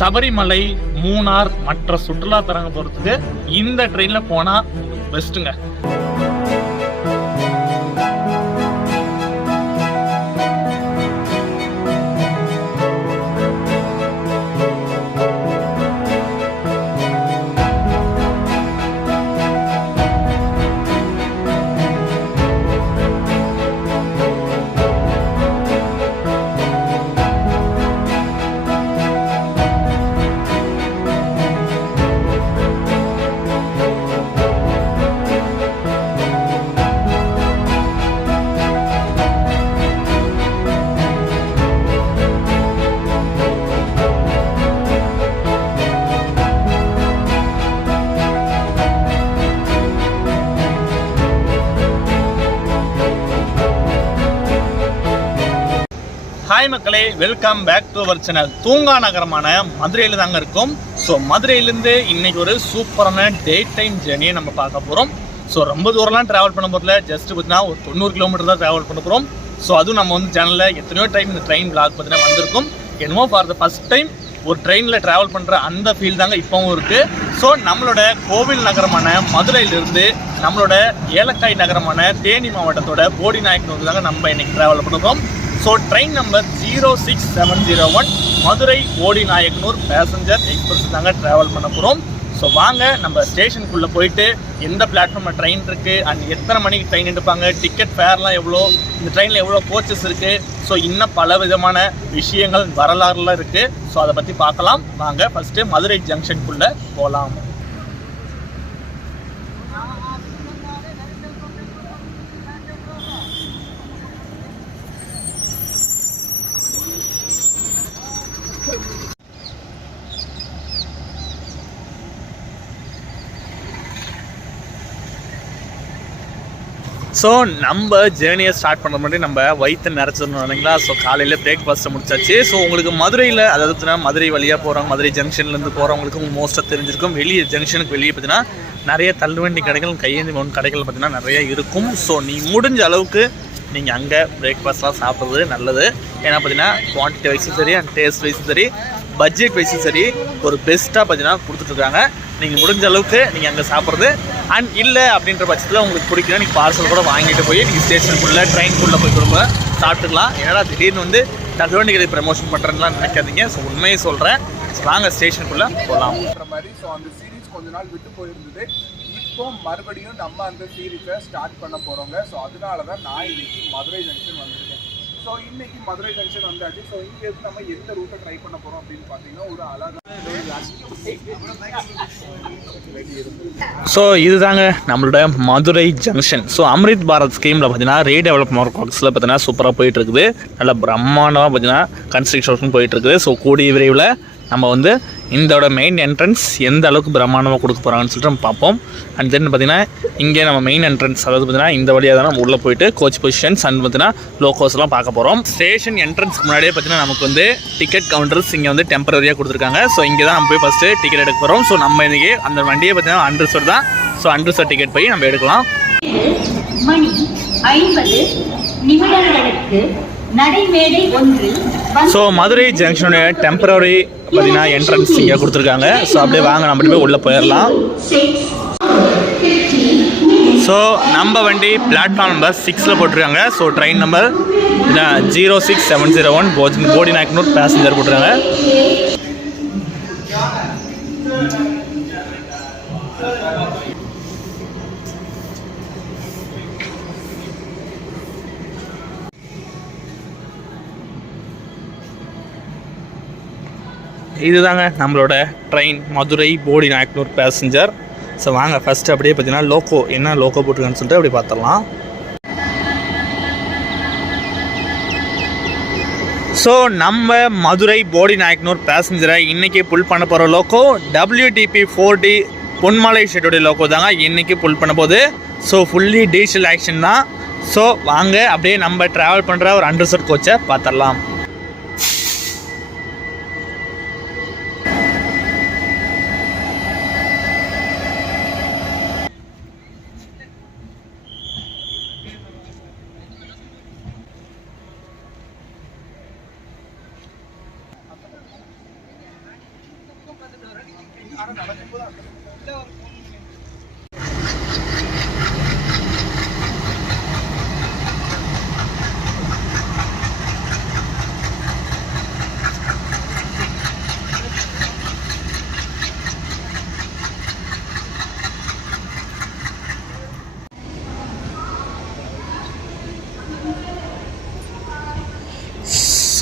சபரிமலை, மூணார் மற்ற சுற்றுலா தலங்க போறதுக்கு இந்த ட்ரெயின்ல போனா பெஸ்ட்டுங்க. ஹாய் மக்களே, welcome back to our channel. தூங்கா நகரமான மதுரையில் தாங்க இருக்கும். ஸோ மதுரையிலேருந்து இன்னைக்கு ஒரு சூப்பரான டே டைம் ஜேர்னியை நம்ம பார்க்க போகிறோம். ஸோ ரொம்ப தூரம்லாம் ட்ராவல் பண்ண போகிறதுல ஜஸ்ட் பார்த்தீங்கன்னா ஒரு 90 கிலோமீட்டர் தான் ட்ராவல் பண்ண போகிறோம். ஸோ அதுவும் நம்ம வந்து சேனலில் எத்தனையோ டைம் இந்த ட்ரெயின் பிளாக் பார்த்தீங்கன்னா வந்திருக்கும். என்னமோ ஃபார் த ஃபஸ்ட் டைம் ஒரு ட்ரெயினில் ட்ராவல் பண்ணுற அந்த ஃபீல் தாங்க இப்போவும் இருக்குது. ஸோ நம்மளோட கோவில் நகரமான மதுரையிலிருந்து நம்மளோட ஏலக்காய் நகரமான தேனி மாவட்டத்தோட போடி நாயக்கன் வந்து தாங்க நம்ம இன்னைக்கு ட்ராவல் பண்ணுறோம். So train number 06701 Madurai Bodinayakanur passenger express தாங்க ட்ராவல் பண்ண போகிறோம். ஸோ வாங்க நம்ம ஸ்டேஷனுக்குள்ளே போயிட்டு எந்த பிளாட்ஃபார்மில் ட்ரெயின் இருக்குது அண்ட் எத்தனை மணிக்கு ட்ரெயின் எடுப்பாங்க, டிக்கெட் ஃபேர்லாம் எவ்வளோ, இந்த ட்ரெயினில் எவ்வளோ கோச்சஸ் இருக்குது, ஸோ இன்னும் பல விதமான விஷயங்கள் வரலாறுலாம் இருக்குது. ஸோ அதை பற்றி பார்க்கலாம். வாங்க ஃபஸ்ட்டு மதுரை ஜங்ஷனுக்குள்ளே போகலாம். ஸோ நம்ம ஜேர்னியை ஸ்டார்ட் பண்ணுற மாதிரி நம்ம வயிற்று நிறச்சிடணும் இல்லைங்களா. ஸோ காலையில் பிரேக்ஃபாஸ்ட்டை முடிச்சாச்சு. ஸோ உங்களுக்கு மதுரையில், அதாவது மதுரை வழியாக போகிறவங்க, மதுரை ஜங்ஷன்லேருந்து போகிறவங்களுக்கு மோஸ்ட்டாக தெரிஞ்சிருக்கும். வெளியே ஜங்ஷனுக்கு வெளியே பார்த்தீங்கன்னா நிறைய தள்ளுவண்டி கடைகள், கையேந்தி மவுன் கடைகள் பார்த்தீங்கன்னா நிறைய இருக்கும். ஸோ நீ முடிஞ்ச அளவுக்கு நீங்கள் அங்கே பிரேக்ஃபாஸ்ட்லாம் சாப்பிட்றது நல்லது. ஏன்னா பார்த்தீங்கன்னா குவான்டிட்டி வைஸும் சரி அண்ட் டேஸ்ட் வைஸும் சரி பட்ஜெட் வைஸும் சரி ஒரு பெஸ்ட்டாக பார்த்தீங்கன்னா கொடுத்துட்ருக்காங்க. நீங்கள் முடிஞ்ச அளவுக்கு நீங்கள் அங்கே சாப்பிட்றது. அண்ட் இல்லை அப்படின்ற பட்சத்தில் உங்களுக்கு பிடிக்கல, நீங்கள் பார்சல் கூட வாங்கிட்டு போய் நீங்கள் ஸ்டேஷனுக்குள்ளே ட்ரெயின்குள்ளே போய் கொடுங்க சாப்பிட்டுக்கலாம். ஏன்னா திடீர்னு வந்து தள்ளுவண்டி கடை ப்ரமோஷன் பண்ணுறேன்லாம் நினைக்காதீங்க. ஸோ உண்மையை சொல்கிறேன். வாங்க ஸ்டேஷனுக்குள்ளே போகலாம். மாதிரி ஸோ அந்த சீரீஸ் கொஞ்ச நாள் விட்டு போயிருந்தது. இப்போ மறுபடியும் நம்ம அந்த சீரீஸை ஸ்டார்ட் பண்ண போகிறோங்க. ஸோ அதனால தான் நான் இன்னைக்கு மதுரை ஜங்ஷன் வந்திருக்கேன். ஸோ இன்னைக்கு மதுரை ஜங்ஷன் வந்தாச்சு. ஸோ இங்கேருந்து நம்ம எந்த ரூட்டை ட்ரை பண்ண போகிறோம் அப்படின்னு பார்த்தீங்கன்னா ஒரு அழகான ஸோ இதுதாங்க நம்மளோட மதுரை ஜங்ஷன். ஸோ அம்ரித் பாரத் ஸ்கீமில் பார்த்தீங்கன்னா ரீடெவலப்மெண்ட் ஒர்க்ஸில் பார்த்தீங்கன்னா சூப்பராக போயிட்டுருக்குது. நல்லா பிரம்மாண்டமாக பார்த்தீங்கன்னா கன்ஸ்ட்ரக்ஷன் போயிட்டுருக்குது. ஸோ கூடிய விரைவில் நம்ம வந்து இதோட மெயின் என்ட்ரன்ஸ் எந்த அளவுக்கு பிரம்மாண்டமாக கொடுக்க போகிறாங்கன்னு சொல்லிட்டு நம்ம பார்ப்போம். அண்ட் தென் பார்த்தீங்கன்னா இங்கே நம்ம மெயின் என்ட்ரன்ஸ், அதாவது பார்த்தீங்கன்னா இந்த வழியாக தான் நம்ம உள்ளே போயிட்டு கோச் பொசிஷன்ஸ் அண்ட் பார்த்தீங்கன்னா லோகோஸ்லாம் பார்க்க போகிறோம். ஸ்டேஷன் என்ட்ரன்ஸ்க்கு முன்னாடியே பார்த்தீங்கன்னா நமக்கு வந்து டிக்கெட் கவுண்டர்ஸ் இங்கே வந்து டெம்பரரியாக கொடுத்துருக்காங்க. ஸோ இங்கே தான் நம்ம போய் ஃபஸ்ட்டு டிக்கெட் எடுக்க போகிறோம். ஸோ நம்ம இன்றைக்கி அந்த வண்டியை பார்த்தீங்கன்னா அன்ரிசர்வ் தான். ஸோ அன்ரிசர்வ் டிக்கெட் போய் நம்ம எடுக்கலாம். மணி 50 நிமிடங்களுக்கு நடைமேடை ஒன்று. ஸோ மதுரை ஜங்ஷனுடைய டெம்பரரி பார்த்தீங்கன்னா என்ட்ரன்ஸ் இங்கே கொடுத்துருக்காங்க. ஸோ அப்படியே வாங்க நம்ம போய் உள்ளே போயிடலாம். ஸோ நம்ம வண்டி பிளாட்ஃபார்ம் நம்பர் 6 போட்டிருக்காங்க. ஸோ ட்ரெயின் நம்பர் 06701 போடி நாயக்கனூர் பேசஞ்சர் போட்டிருக்காங்க. இதுதாங்க நம்மளோட train Madurai Bodinayakanur passenger. So வாங்க ஃபஸ்ட்டு அப்படியே பார்த்தீங்கன்னா லோக்கோ என்ன லோக்கோ போட்டிருக்கான்னு சொல்லிட்டு அப்படி பார்த்துடலாம். ஸோ நம்ம மதுரை போடி நாயக்கனூர் பேசஞ்சரை இன்றைக்கி புல் பண்ண போகிற லோக்கோ WDP4D பொன்மலை ஷெட்டுடைய லோக்கோ தாங்க இன்றைக்கி புல் பண்ண போகுது. ஸோ ஃபுல்லி டீசல் ஆக்ஷன் தான். ஸோ வாங்க அப்படியே நம்ம ட்ராவல் பண்ணுற ஒரு அண்டர்சர்வ் கோச்சை பார்த்துடலாம். ஆனால் நடக்கும்போது அந்த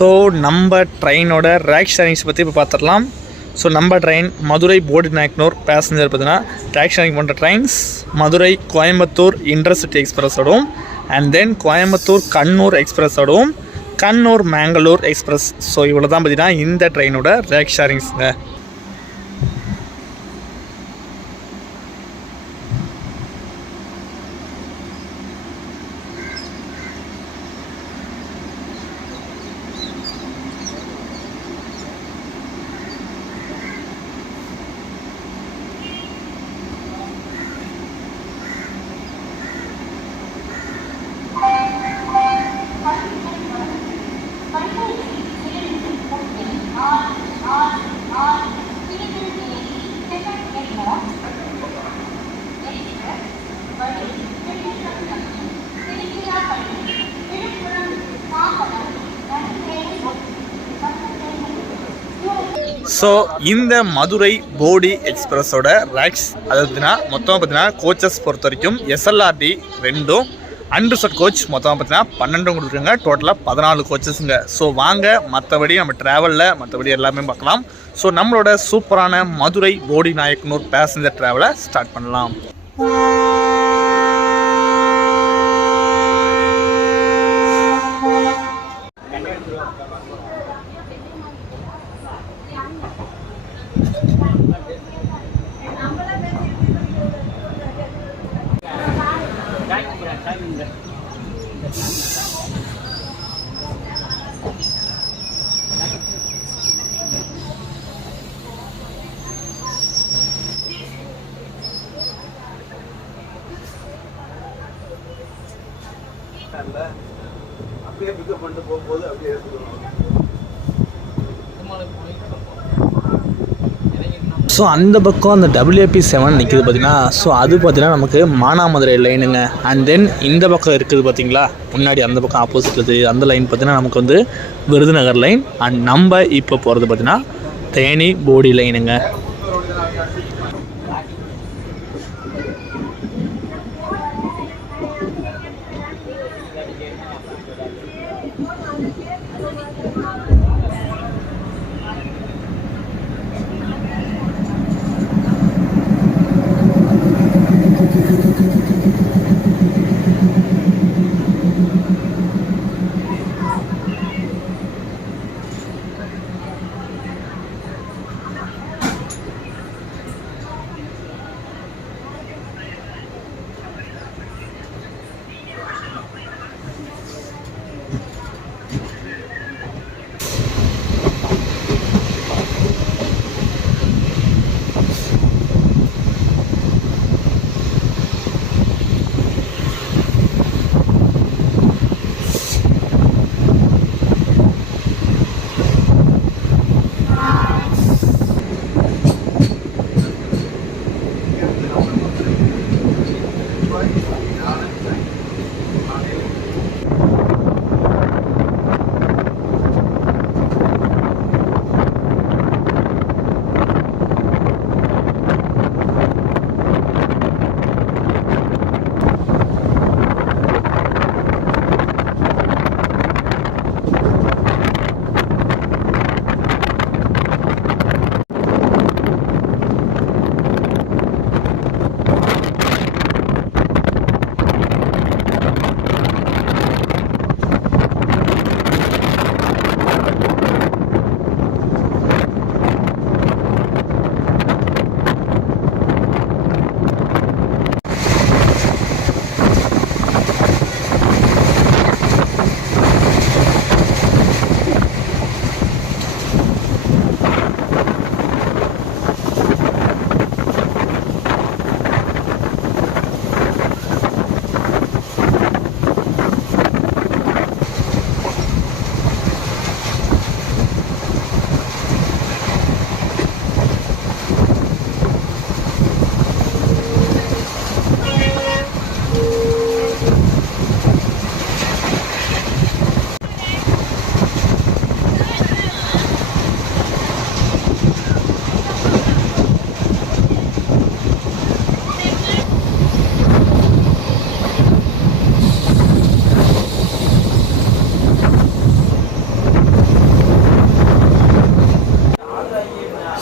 ஸோ நம்ம ட்ரெயினோட ரேக் ஷேரிங்ஸ் பற்றி இப்போ பார்த்துடலாம். ஸோ நம்ம train Madurai Bodinayakanur passenger பார்த்தீங்கன்னா ரேக் ஷேரிங் பண்ணுற ட்ரெயின்ஸ் மதுரை கோயம்புத்தூர் இன்டர்சிட்டி எக்ஸ்பிரஸோடும் அண்ட் தென் கோயம்புத்தூர் கண்ணூர் எக்ஸ்பிரஸோடும் கண்ணூர் மேங்களூர் எக்ஸ்பிரஸ். ஸோ இவ்வளோ தான் பார்த்தீங்கன்னா இந்த ட்ரெயினோட ரேக் ஷேரிங்ஸுங்க. ஸோ இந்த மதுரை போடி எக்ஸ்பிரஸோட ரேக்ஸ் அதாவது பார்த்தீங்கன்னா மொத்தமாக பார்த்தீங்கன்னா கோச்சஸ் பொறுத்த வரைக்கும் SLRD 2 அன்ரிசர்வ் கோச் மொத்தமாக பார்த்தீங்கன்னா 12 கொடுத்துருங்க. டோட்டலாக 14 கோச்சஸுங்க. ஸோ வாங்க மற்றபடி நம்ம ட்ராவலில் மற்றபடி எல்லாமே பார்க்கலாம். ஸோ நம்மளோட சூப்பரான Madurai Bodinayakanur passenger ட்ராவலை start பண்ணலாம். அப்படியே பிக்கப் பண்ணிட்டு போகும்போது அப்படியே எடுத்துக்கணும். ஸோ அந்த பக்கம் அந்த WAP7 நிற்கிது பார்த்தீங்கன்னா, ஸோ அது பார்த்தீங்கன்னா நமக்கு மானாமதுரை லைனுங்க. அண்ட் தென் இந்த பக்கம் இருக்குது பார்த்தீங்களா முன்னாடி அந்த பக்கம் ஆப்போசிட்டில் அந்த லைன் பார்த்தீங்கன்னா நமக்கு வந்து விருதுநகர் லைன். அண்ட் நம்ம இப்போ போகிறது பார்த்தீங்கன்னா தேனி போடி லைனுங்க.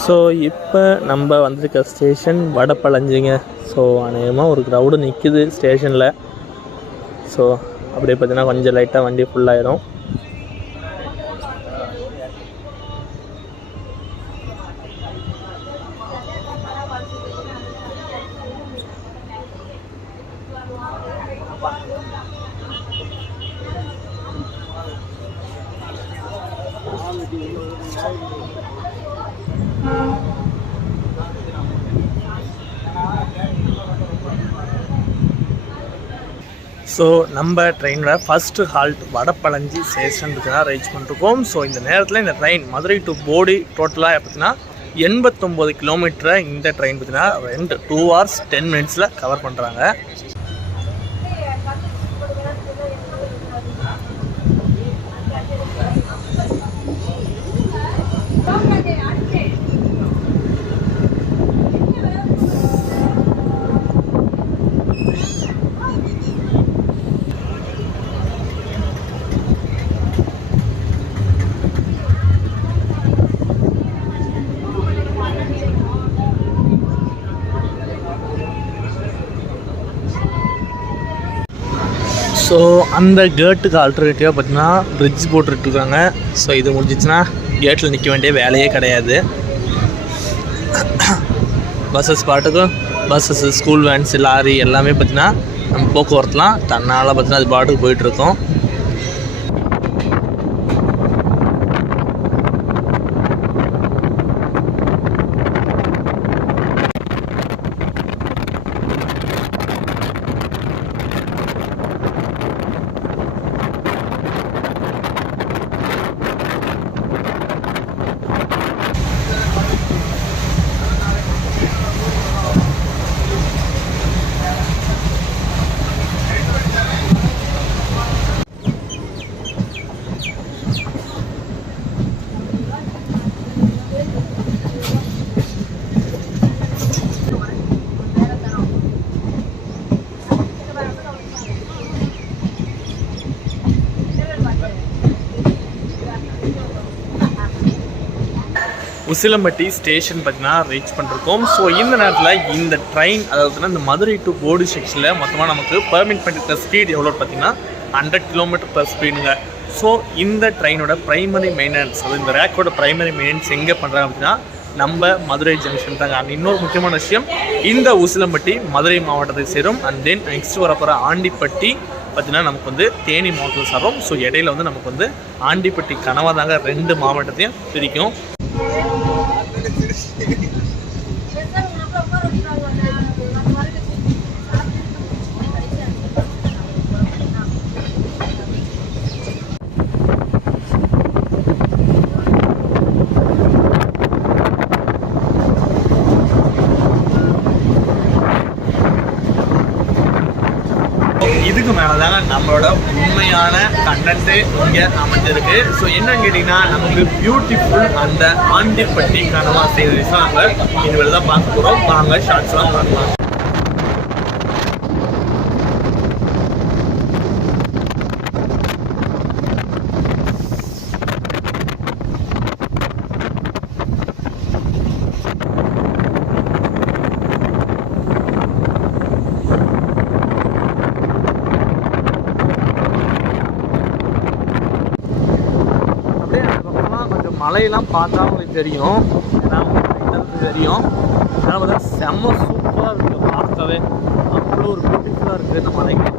ஸோ இப்போ நம்ம வந்திருக்க ஸ்டேஷன் வடபழஞ்சிங்க. ஸோ அநேகமாக ஒரு க்ரௌடு நிற்கிது ஸ்டேஷனில். ஸோ அப்படியே பார்த்தீங்கன்னா கொஞ்சம் லைட்டாக வண்டி ஃபுல்லாகிடும். ஸோ நம்ம ட்ரெயினோட ஃபஸ்ட்டு ஹால்ட் வடபழஞ்சி ஸ்டேஷன் பார்த்தீங்கன்னா ரீச் பண்ணிருக்கோம். ஸோ இந்த நேரத்தில் இந்த ட்ரெயின் மதுரை டு போடி டோட்டலாக பார்த்தீங்கன்னா 89 கிலோமீட்டரை இந்த ட்ரெயின் பார்த்தீங்கன்னா 2 hours 10 minutes கவர் பண்ணுறாங்க. ஸோ அந்த கேட்டுக்கு ஆல்டர்னேட்டிவாக பார்த்தீங்கன்னா பிரிட்ஜ் போட்டுருக்காங்க. ஸோ இது முடிஞ்சிச்சுன்னா கேட்டில் நிற்க வேண்டிய வேலையே கிடையாது. பஸ்ஸஸ் பாட்டுக்கும் பஸ்ஸஸ், ஸ்கூல் வேன்ஸ், லாரி எல்லாமே பார்த்தீங்கன்னா நம்ம போக்குவரத்துலாம் தன்னால் பார்த்தீங்கன்னா அது பாட்டுக்கு போயிட்டுருக்கோம். உசிலம்பட்டி ஸ்டேஷன் பார்த்தீங்கன்னா ரீச் பண்ணிருக்கோம். ஸோ இந்த நேரத்தில் இந்த ட்ரெயின் அதாவது இந்த மதுரை டு போடி செக்ஷனில் மொத்தமாக நமக்கு பெர்மிட் பண்ணிருக்க ஸ்பீட் எவ்வளோ பார்த்தீங்கன்னா 100 km/speed. ஸோ இந்த ட்ரெயினோட ப்ரைமரி மெயின்டெனன்ஸ், அது இந்த ரேக்கோட ப்ரைமரி மெயின்டெனன்ஸ் எங்கே பண்ணுறாங்க அப்படின்னா நம்ம மதுரை ஜங்ஷன் தாங்க. அண்ட் இன்னொரு முக்கியமான விஷயம், இந்த உசிலம்பட்டி மதுரை மாவட்டத்தை சேரும். அண்ட் தென் நெக்ஸ்ட் வரப்போகிற ஆண்டிப்பட்டி பார்த்தீங்கன்னா நமக்கு வந்து தேனி மாவட்டத்தில் சாரும். ஸோ இடையில வந்து நமக்கு வந்து ஆண்டிப்பட்டி கனவா தாங்க 2 மாவட்டத்தையும் பிரிக்கும். இதுக்கு மேலே தாங்க நம்மளோட உண்மையான கண்டென்ட்டு இங்கே அமைஞ்சிருக்கு. ஸோ என்னன்னு கேட்டிங்கன்னா நமக்கு பியூட்டிஃபுல் அந்த ஆண்டிப்பட்டி கனவா சீரீஸ் நாங்கள் இனிமேல் தான் பார்க்க போகிறோம். வாங்க ஷார்ட்ஸ்லாம் பார்க்கலாம். மலையெல்லாம் பார்த்தா உங்களுக்கு தெரியும், தெரியும். அதனால் பார்த்தா செம்ம சூப்பராக இருக்குது பார்க்கவே. அவ்வளோ ஒரு பியூட்டிஃபுல்லாக இருக்குது இந்த மலைக்கு.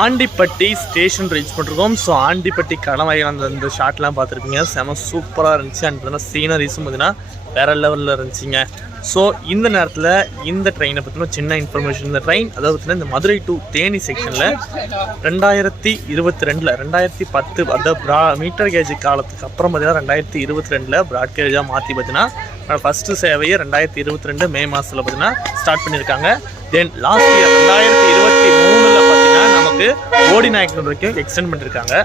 ஆண்டிப்பட்டி ஸ்டேஷன் ரீச் பண்ணிருக்கோம். ஸோ ஆண்டிப்பட்டி கடவாயில் அந்த ஷாட்லாம் பார்த்துருப்பீங்க, செம சூப்பராக இருந்துச்சு. அண்ட் பார்த்தீங்கன்னா சீனரிஸும் பார்த்தீங்கன்னா வேறு லெவலில் இருந்துச்சுங்க. ஸோ இந்த நேரத்தில் இந்த ட்ரெயினை பற்றின சின்ன இன்ஃபர்மேஷன். இந்த ட்ரெயின் அதாவது பார்த்தீங்கன்னா இந்த மதுரை டு தேனி செக்ஷனில் 2022 2010 அந்த மீட்டர் கேஜ் காலத்துக்கு அப்புறம் பார்த்தீங்கன்னா 2022 ப்ராட் கேஜாக மாற்றி பார்த்தீங்கன்னா ஃபஸ்ட்டு சேவையை 2022 மே மாதத்தில் பார்த்தீங்கன்னா ஸ்டார்ட் பண்ணியிருக்காங்க. தென் லாஸ்ட் இயர் 2023 பார்த்தீங்கன்னா நமக்கு போடிநாயக்கனூர் வரைக்கும் எக்ஸ்டெண்ட் பண்ணியிருக்காங்க.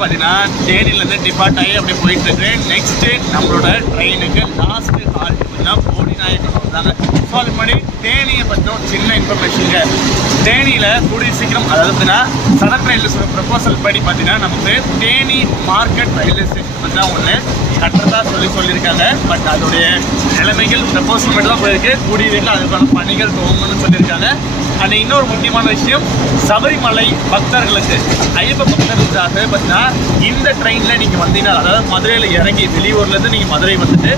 பார்த்தீங்கன்னா தேனியிலேருந்து டிபார்ட் ஆகி அப்படியே போயிட்டுருக்கு. நெக்ஸ்ட்டு நம்மளோட ட்ரெயினுக்கு லாஸ்ட்டு ஹால்ட் பார்த்தீங்கன்னா போடிநாயக்கனூர் தாங்க. ஸோ அது முன்னாடி தேனியை பற்றின ஒரு சின்ன இன்ஃபர்மேஷனுங்க. தேனியில் கூடிய சீக்கிரம் அதாவது பார்த்தீங்கன்னா சதன் ரயில்வே ப்ரப்போசல் படி பார்த்தீங்கன்னா நமக்கு தேனி மார்க்கெட் ரயில்வே ஸ்டேஷன் பார்த்தீங்கன்னா ஒன்று கட்டுறதா சொல்லியிருக்காங்க. பட் அதோடைய நிலைமைகள் ப்ரப்போசல் மட்டும் தான் போயிருக்கு. கூடிய வீட்டில் அதுக்கான பணிகள் துவங்கணும்னு சொல்லியிருக்காங்க. அண்ட் இன்னொரு முக்கியமான விஷயம், சபரிமலை பக்தர்களுக்கு ஐயப்ப பக்தர்களுக்காக பார்த்தீங்கன்னா இந்த ட்ரெயினில் நீங்கள் வந்தீங்கன்னா அதாவது மதுரையில் இறங்கி வெளியூர்லேருந்து நீங்கள் மதுரை வந்துட்டு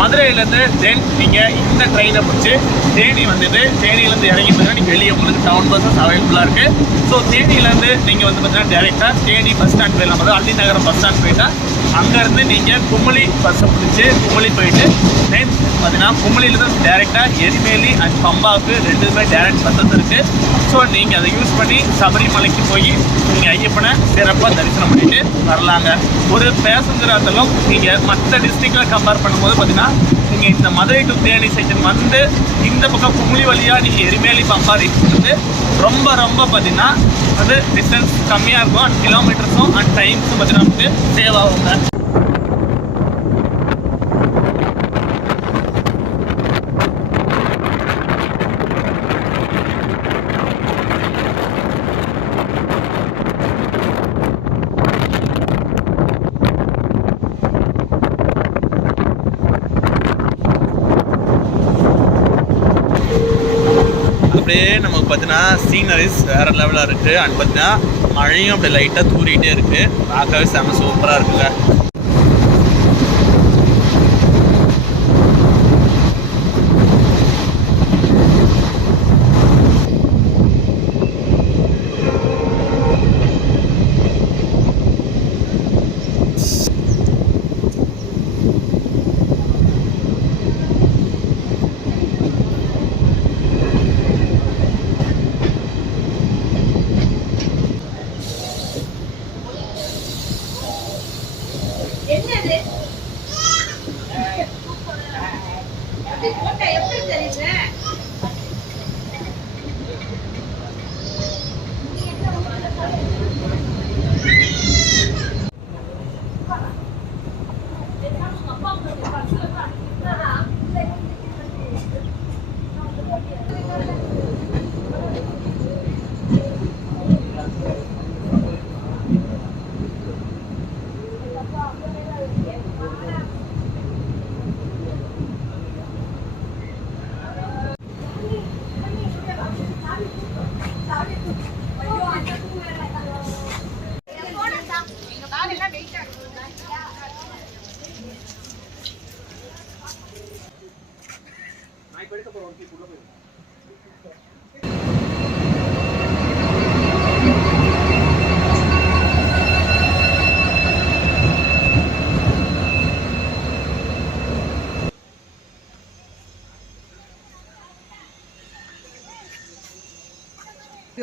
மதுரையிலேருந்து தென் நீங்கள் இந்த ட்ரெயினை பிடிச்சி தேனி வந்துட்டு தேனியிலேருந்து இறங்கி பார்த்தீங்கன்னா நீங்கள் வெளியே உங்களுக்கு டவுன் பஸ்ஸஸ் அவைலபிளாக இருக்குது. ஸோ தேனியிலேருந்து நீங்கள் வந்து பார்த்தீங்கன்னா டேரெக்டாக தேனி பஸ் ஸ்டாண்ட் போயிடலாம். அதாவது அள்ளி நகரம் பஸ் ஸ்டாண்ட் போயிட்டால் அங்கேருந்து நீங்கள் குமுளி பஸ்ஸை பிடிச்சி குமுளி போயிட்டு தென் பார்த்தீங்கன்னா குமுளியிலேருந்து டேரெக்டாக எரிமேலி அண்ட் பம்பாவுக்கு ரெண்டுமே டேரெக்ட் பஸ்ஸஸ் இருக்குது. ஸோ நீங்கள் அதை யூஸ் பண்ணி சபரிமலைக்கு போய் நீங்கள் ஐயப்பனை சிறப்பாக தரிசனம் பண்ணிட்டு வரலாங்க. ஒரு பேசஞ்சராக இருந்தாலும் நீங்கள் மற்ற டிஸ்ட்ரிக்டில் கம்பேர் பண்ணும்போது பார்த்தீங்கன்னா நீங்கள் இந்த மதுரை டு தேனி செக்ஷன் வந்து இந்த பக்கம் குமுளி வழியாக நீங்கள் எரிமேலி பம்பா ரீச் பண்ணுறது ரொம்ப ரொம்ப பார்த்தீங்கன்னா அது டிஸ்டன்ஸ் கம்மியாக இருக்கும். அண்ட் கிலோமீட்டர்ஸும் அண்ட் டைம்ஸும் பார்த்தீங்கன்னா வந்து சேவ் ஆகுங்க. அப்படியே நமக்கு பார்த்தீங்கன்னா சீனரிஸ் வேறு லெவலாக இருக்குது. அண்ட் பார்த்தீங்கன்னா மழையும் அப்படியே லைட்டாக தூரிகிட்டே இருக்குது. பார்க்கவே செம சூப்பராக இருக்குங்க.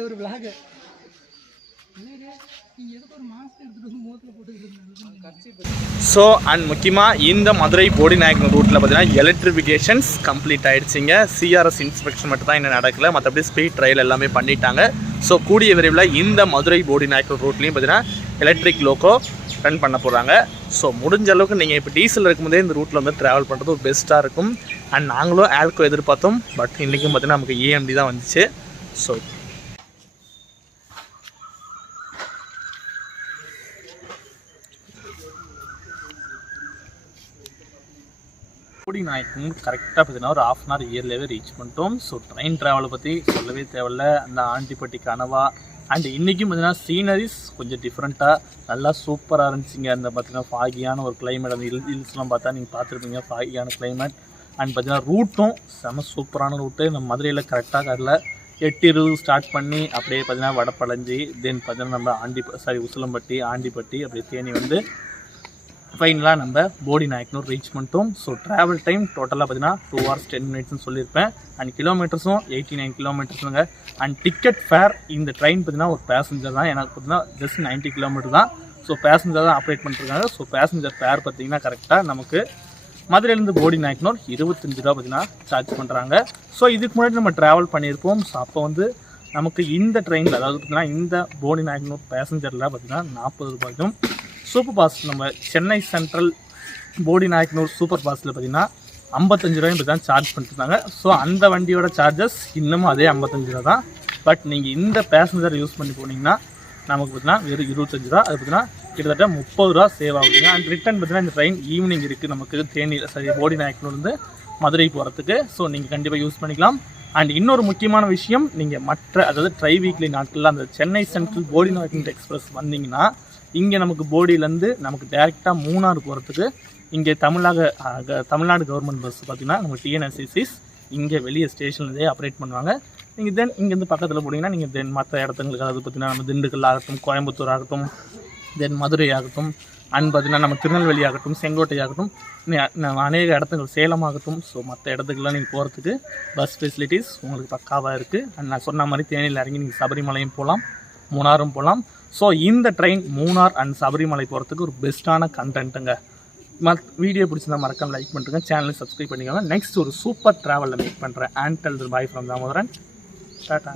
ஒரு விளாக் எதுக்கு ஒரு மாஸ்க் எடுத்துட்டு வந்து மோத்தில் போட்டு. ஸோ அண்ட் முக்கியமாக இந்த மதுரை போடிநாயக்கனூர் ரூட்டில் பார்த்தீங்கன்னா எலக்ட்ரிஃபிகேஷன்ஸ் கம்ப்ளீட் ஆகிடுச்சிங்க. சிஆர்எஸ் இன்ஸ்பெக்ஷன் மட்டும் தான் இன்னும் நடக்கலை, மற்றபடி ஸ்பீட் ட்ரையல் எல்லாமே பண்ணிட்டாங்க. ஸோ கூடிய விரைவில் இந்த மதுரை போடிநாயக்கனூர் ரூட்லேயும் பார்த்தீங்கன்னா எலக்ட்ரிக் லோக்கோ ரன் பண்ண போகிறாங்க. ஸோ முடிஞ்ச அளவுக்கு நீங்கள் இப்போ டீசல் இருக்கும்போதே இந்த ரூட்டில் வந்து ட்ராவல் பண்ணுறது ஒரு பெஸ்ட்டாக இருக்கும். அண்ட் நாங்களும் ஆல்கோ எதிர்பார்த்தோம், பட் இன்றைக்கும் பார்த்தீங்கன்னா நமக்கு ஏஎம்டி தான் வந்துச்சு. ஸோ போடிநாயக்கனூர் கரெக்டாக பார்த்தீங்கன்னா ஒரு ½ hour இயர்லேயே ரீச் பண்ணிட்டோம். ஸோ ட்ரெயின் ட்ராவலை பற்றி சொல்லவே தேவையில்ல. அந்த ஆண்டிப்பட்டி கனவா அண்ட் இன்றைக்கும் பார்த்தீங்கன்னா சீனரிஸ் கொஞ்சம் டிஃப்ரெண்ட்டாக நல்லா சூப்பராக இருந்துச்சுங்க. அந்த பார்த்தீங்கன்னா ஃபாகியான ஒரு கிளைமேட், அந்த ஹில்ஸ்லாம் பார்த்தா நீங்கள் பார்த்துருப்பீங்க, ஃபாகியான கிளைமேட். அண்ட் பார்த்தீங்கன்னா ரூட்டும் செம சூப்பரான ரூட்டு. நம்ம மதுரையில் கரெக்டாக அதில் 8:20 ஸ்டார்ட் பண்ணி அப்படியே பார்த்தீங்கன்னா வடப்பழஞ்சி, தென் பார்த்தீங்கன்னா நம்ம உசிலம்பட்டி, ஆண்டிப்பட்டி, அப்படியே தேனி வந்து ஃபைனலாக நம்ம போடிநாயக்கனூர் ரீச் பண்ணிட்டோம். ஸோ ட்ராவல் டைம் டோட்டலாக பார்த்தீங்கன்னா 2 hours 10 minutes சொல்லியிருப்பேன். அண்ட் கிலோமீட்டர்ஸும் 89 kilometers. அண்ட் டிக்கெட் ஃபேர் இந்த ட்ரெயின் பார்த்தீங்கன்னா ஒரு பேசஞ்சர் தான், எனக்கு பார்த்தீங்கன்னா ஜஸ்ட் 90 kilometers தான். ஸோ பேசஞ்சர் தான் ஆப்ரேட் பண்ணிட்டுருக்காங்க. ஸோ பேசஞ்சர் ஃபேர் பார்த்தீங்கன்னா கரெக்டாக நமக்கு மதுரையிலேருந்து போடிநாயக்கனூர் 25 ரூபா பார்த்தீங்கன்னா சார்ஜ் பண்ணுறாங்க. ஸோ இதுக்கு முன்னாடி நம்ம ட்ராவல் பண்ணியிருப்போம். ஸோ அப்போ வந்து நமக்கு இந்த ட்ரெயினில், அதாவது பார்த்தீங்கன்னா இந்த போடிநாயக்கனூர் பேசஞ்சரில் பார்த்தீங்கன்னா 40 ரூபாய்க்கும், சூப்பர் பாஸ் நம்ம சென்னை சென்ட்ரல் போடிநாயக்கனூர் சூப்பர் பாஸில் பார்த்தீங்கன்னா 55 ரூபாயும் தான் சார்ஜ் பண்ணிட்டுருந்தாங்க. ஸோ அந்த வண்டியோட சார்ஜஸ் இன்னமும் அதே 55 ரூபா தான். பட் நீங்கள் இந்த பேசஞ்சர் யூஸ் பண்ணி போனீங்கன்னா நமக்கு பார்த்தீங்கன்னா வெறும் 25 ரூபா. அது பார்த்தீங்கன்னா கிட்டத்தட்ட 30 ரூபா சேவ் ஆகுதுங்க. அண்ட் ரிட்டன் பார்த்தீங்கன்னா இந்த ட்ரெயின் ஈவினிங் இருக்குது நமக்கு தேனியில் போடிநாயக்கனூர்லேருந்து மதுரை போகிறதுக்கு. ஸோ நீங்கள் கண்டிப்பாக யூஸ் பண்ணிக்கலாம். அண்ட் இன்னொரு முக்கியமான விஷயம், நீங்கள் மற்ற அதாவது ட்ரை வீக்லி நாட்களில் அந்த சென்னை சென்ட்ரல் போடிநாயக்கனூர் எக்ஸ்பிரஸ் வந்தீங்கன்னா இங்கே நமக்கு போடியிலேருந்து நமக்கு டேரெக்டாக மூணாறு போகிறதுக்கு இங்கே தமிழ்நாடு கவர்மெண்ட் பஸ் பார்த்திங்கன்னா நம்ம டிஎன்எஸ்சிசிஸ் இங்கே வெளியே ஸ்டேஷன்லேயே ஆப்ரேட் பண்ணுவாங்க. நீங்கள் தென் இங்கேருந்து பக்கத்தில் போனீங்கன்னா நீங்கள் தென் மற்ற இடத்துங்களுக்கு, அதாவது பார்த்திங்கன்னா நம்ம திண்டுக்கல் ஆகட்டும், கோயம்புத்தூர் ஆகட்டும், தென் மதுரை ஆகட்டும், அண்ட் பார்த்திங்கன்னா நம்ம திருநெல்வேலி ஆகட்டும், செங்கோட்டை ஆகட்டும், அநேக இடத்துங்கள் சேலம் ஆகட்டும். ஸோ மற்ற இடத்துக்குலாம் நீங்கள் போகிறதுக்கு பஸ் ஃபெசிலிட்டிஸ் உங்களுக்கு பக்காவாக இருக்குது. அண்ட் நான் சொன்ன மாதிரி தேனியில் இறங்கி நீங்கள் சபரிமலையும் போகலாம், மூணாரும் போகலாம். ஸோ இந்த ட்ரெயின் மூணார் அண்ட் சபரிமலை போகிறதுக்கு ஒரு பெஸ்ட்டான கண்டென்ட்டுங்க. வீடியோ பிடிச்சிருந்தா மறக்காம லைக் பண்ணுறேங்க, சேனலை சப்ஸ்கிரைப் பண்ணிக்கோங்க. நெக்ஸ்ட் ஒரு சூப்பர் ட்ராவலில் மீட் பண்ணுறேன். And tell by from Damodaran. Tata.